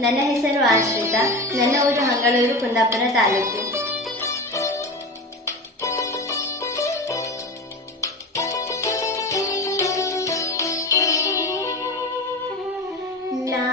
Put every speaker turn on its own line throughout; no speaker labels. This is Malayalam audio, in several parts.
ನನ್ನ ಹೆಸರು ಆಶ್ರಿತ ನನ್ನ ಊರು ಹಂಗಳೂರು ಕುಂದಾಪುರ ತಾಲೂಕು ಲಾ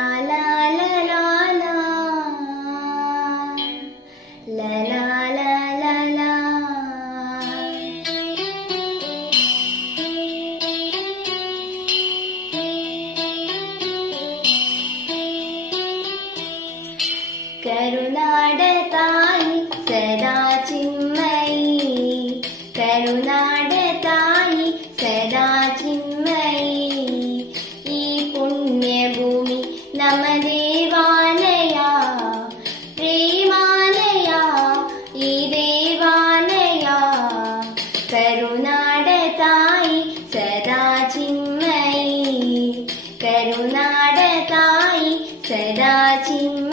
കരുനാട തായി സദാ ചിന്മയി. കരുനാട തായി സദാ ചിന്മയി. ഈ പുണ്യഭൂമി നമ ദേവാലയ. പ്രേമാലയ ഈ ദേവാലയ. കരുനാട തായി സദാ ചിന്മയി. കരുനാട തായി സദാ ചിന്മയി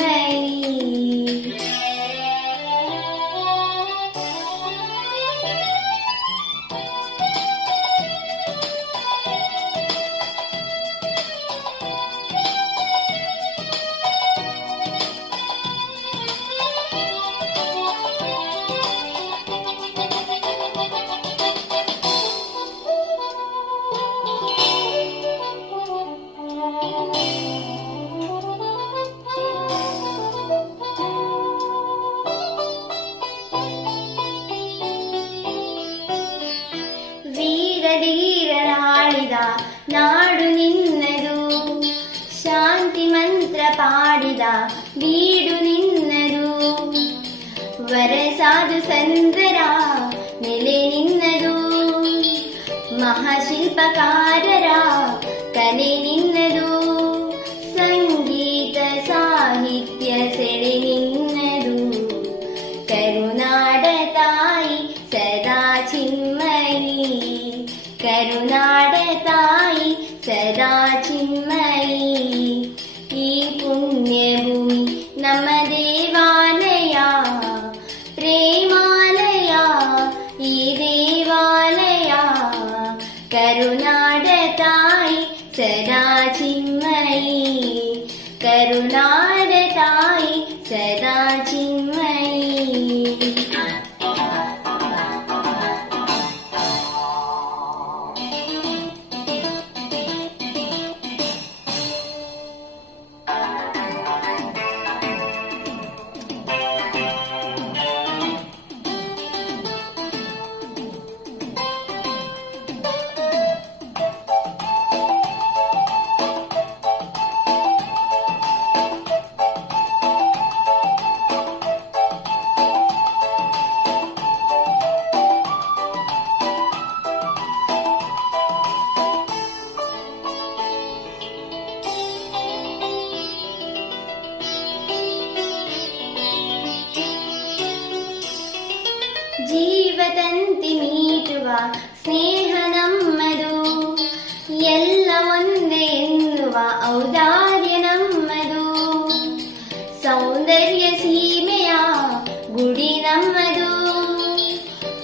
ನಾಡು ನಿನ್ನದು. ಶಾಂತಿ ಮಂತ್ರ ಪಾಡಿದ ಬೀಡು ನಿನ್ನದು. ವರಸಾಧು ಸಂದರ ನೆಲೆ ನಿನ್ನದು. ಮಹಾಶಿಲ್ಪಕಾರರ ಕಲೆ ನಿನ್ನ सदा चिन्मयी ई पुण्यभूमि नम देवालया प्रेमालया ई देवालया करुणाडताय सदा चिन्मयी चिम्मयि सदा चिन्मयी ಜೀವದಂತಿ ಮೀಟುವ ಸ್ನೇಹ ನಮ್ಮದು. ಎಲ್ಲ ಒಂದೇ ಎನ್ನುವ ಔದಾರ್ಯ ನಮ್ಮದು. ಸೌಂದರ್ಯ ಸೀಮೆಯ ಗುಡಿ ನಮ್ಮದು.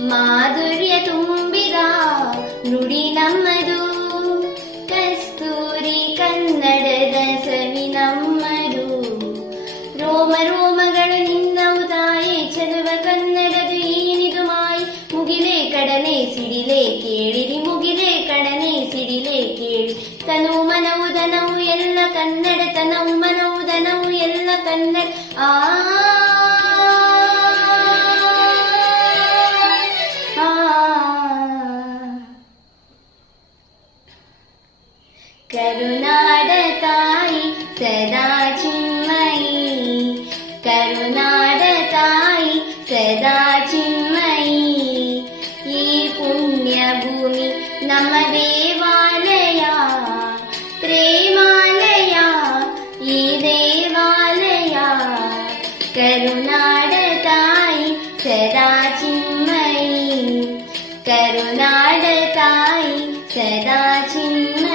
ಮಾಧುರ್ಯ ತುಂಬಿದ ನುಡಿ ನಮ್ಮದು. ಕಸ್ತೂರಿ ಕನ್ನಡದ ಸಿಡಿಲೆ ಕೇಳಿರಿ ಮುಗಿಲೆ ಕಡನೆ ಸಿಡಿಲೆ ಕೇಳಿ ತನು ಮನವು ದನವು ಎಲ್ಲ ಕನ್ನಡ ತನವು ಮನವು ದನವು ಎಲ್ಲ ಕನ್ನಡ ಆ ಆ. ಕರುನಾಡ ತಾಯಿ ಸದಾ करुणाडतायि सदा चिन्म